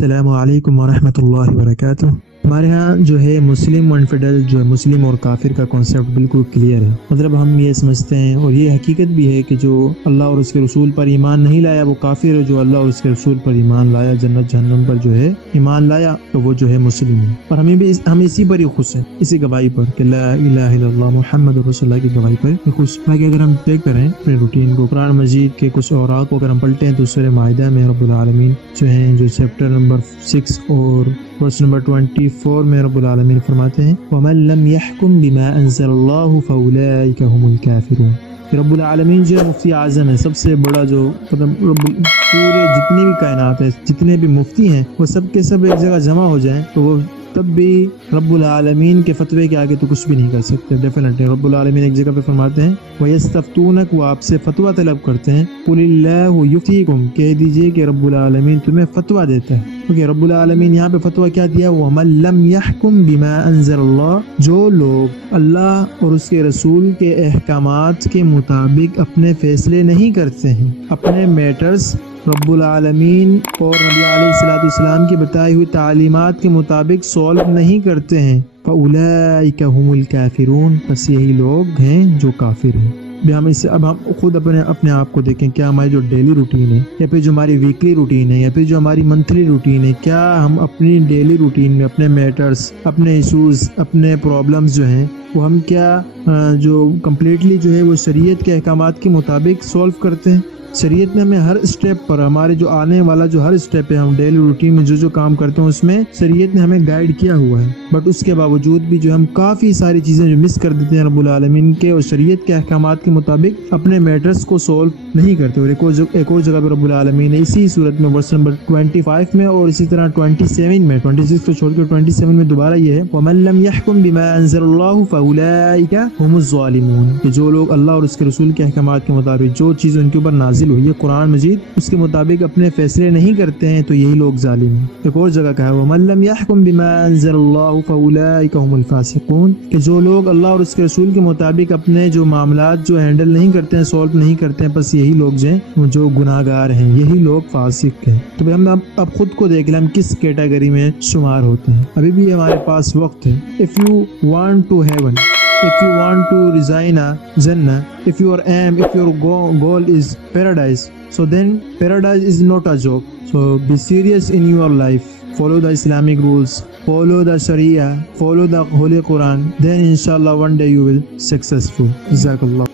السلام علیکم ورحمۃ اللہ وبرکاتہ۔ ہمارے ہاں جو ہے مسلم و انفیڈل جو ہے مسلم اور کافر کا کانسیپٹ بالکل کلیئر ہے۔ مطلب ہم یہ سمجھتے ہیں اور یہ حقیقت بھی ہے کہ جو اللہ اور اس کے رسول پر ایمان نہیں لایا وہ کافر ہے، جو اللہ اور اس کے رسول پر ایمان لایا، جنت جہنم پر جو ہے ایمان لایا، تو وہ جو ہے مسلم ہے۔ اور ہم اسی پر ہی خوش ہیں، اسی گواہی پر کہ لا الہ الا اللہ محمد رسول اللہ کی گواہی پر خوش۔ باقی اگر ہم چیک کریں اپنے روٹین کو، قرآن مجید کے کچھ اوراق کو اگر ہم پلٹیں تو سورہ مائدہ میں رب العالمین جو ہیں جو چیپٹر نمبر 6 اور ورس نمبر 24 میں رب العالمین فرماتے ہیں وَمَن لَمْ يَحْكُمْ بِمَا أَنزَلَ اللَّهُ فَأُولَئِكَ هُمُ الْكَافِرُونَ۔ رب العالمین جو مفتی اعظم ہے، سب سے بڑا جو پورے جتنی بھی کائنات ہے، جتنے بھی مفتی ہیں وہ سب کے سب ایک جگہ جمع ہو جائیں تو وہ تب بھی رب العالمین کے فتوے کے آگے تو کچھ بھی نہیں کر سکتے۔ ڈیفینیٹلی رب العالمین ایک جگہ پہ فرماتے ہیں وَيَسْتَفْتُونَكَ، وہ آپ سے فتویٰ طلب کرتے ہیں، قُلِ اللَّهُ يُفْتِيكُمْ، کہہ دیجئے کہ رب العالمین تمہیں فتویٰ دیتا ہے۔ کیونکہ رب العالمین یہاں پہ فتویٰ کیا دیا؟ وَمَن لَمْ يَحْكُمْ بِمَا أَنزَلَ اللَّهُ، جو لوگ اللہ اور اس کے رسول کے احکامات کے مطابق اپنے فیصلے نہیں کرتے ہیں، اپنے میٹرز رب العالمین اور نبی علیہ السلام کی بتائی ہوئی تعلیمات کے مطابق سولو نہیں کرتے ہیں، فَأُولَئِكَ هُمُ الْكَافِرُونَ، پس یہی لوگ ہیں جو کافر ہیں۔ اب ہم خود اپنے آپ کو دیکھیں، کیا ہماری جو ڈیلی روٹین ہے یا پھر جو ہماری ویکلی روٹین ہے یا پھر جو ہماری منتھلی روٹین ہے، کیا ہم اپنی ڈیلی روٹین میں اپنے میٹرز، اپنے ایشوز، اپنے پرابلمز جو ہیں وہ ہم کیا جو کمپلیٹلی جو ہے وہ شریعت کے احکامات کے مطابق سولو کرتے ہیں؟ شریعت نے ہمیں ہر اسٹیپ پر، ہمارے جو آنے والا جو ہر اسٹیپ ہے، ہم ڈیلی روٹین میں جو کام کرتے ہیں اس میں شریعت نے ہمیں گائیڈ کیا ہوا ہے، بٹ اس کے باوجود بھی جو ہم کافی ساری چیزیں جو مس کر دیتے ہیں رب العالمین کے اور شریعت کے احکامات کے مطابق اپنے میٹرز کو سولو نہیں کرتے۔ اور ایک اور جگہ پہ رب العالمین نے اسی صورت میں ورس نمبر 25 میں اور اسی طرح 27 میں 26 کو چھوڑ کر 27 میں دوبارہ یہ ہے وَمَن لَمْ يَحْكُمْ بِمَا أَنزَلَ اللَّهُ فَأُولَئِكَ هُمُ الظَّالِمُونَ، کہ جو لوگ اللہ اور اس کے رسول کے احکامات کے مطابق جو چیز ان کے اوپر نازل ہوئی ہے قرآن مجید اس کے مطابق اپنے فیصلے نہیں کرتے ہیں تو یہی لوگ ظالم ہیں۔ ایک اور جگہ کہا ہے وَمَن لَمْ يَحْكُمْ بِمَا أَنزَلَ اللَّهُ فَأُولَئِكَ هُمُ الْفَاسِقُونَ، کہ جو لوگ اللہ اور اس کے رسول کے مطابق اپنے جو معاملات جو ہینڈل نہیں کرتے ہیں، سولو نہیں کرتے ہیں، بس یہی لوگ جو گناہگار ہیں، یہی لوگ فاسق ہیں۔ تو ہم اب خود کو دیکھ لیں ہم کس کیٹیگری میں شمار ہوتے ہیں۔ ابھی بھی ہمارے پاس وقت ہے۔ If you want to heaven, if you want to resign a Jannah, if your aim, if your goal is paradise, so then paradise is not a joke. So be serious in your life. Follow the Islamic rules, follow the Sharia, follow the Holy Quran. Then inshallah one day you will successful. Jazakallah.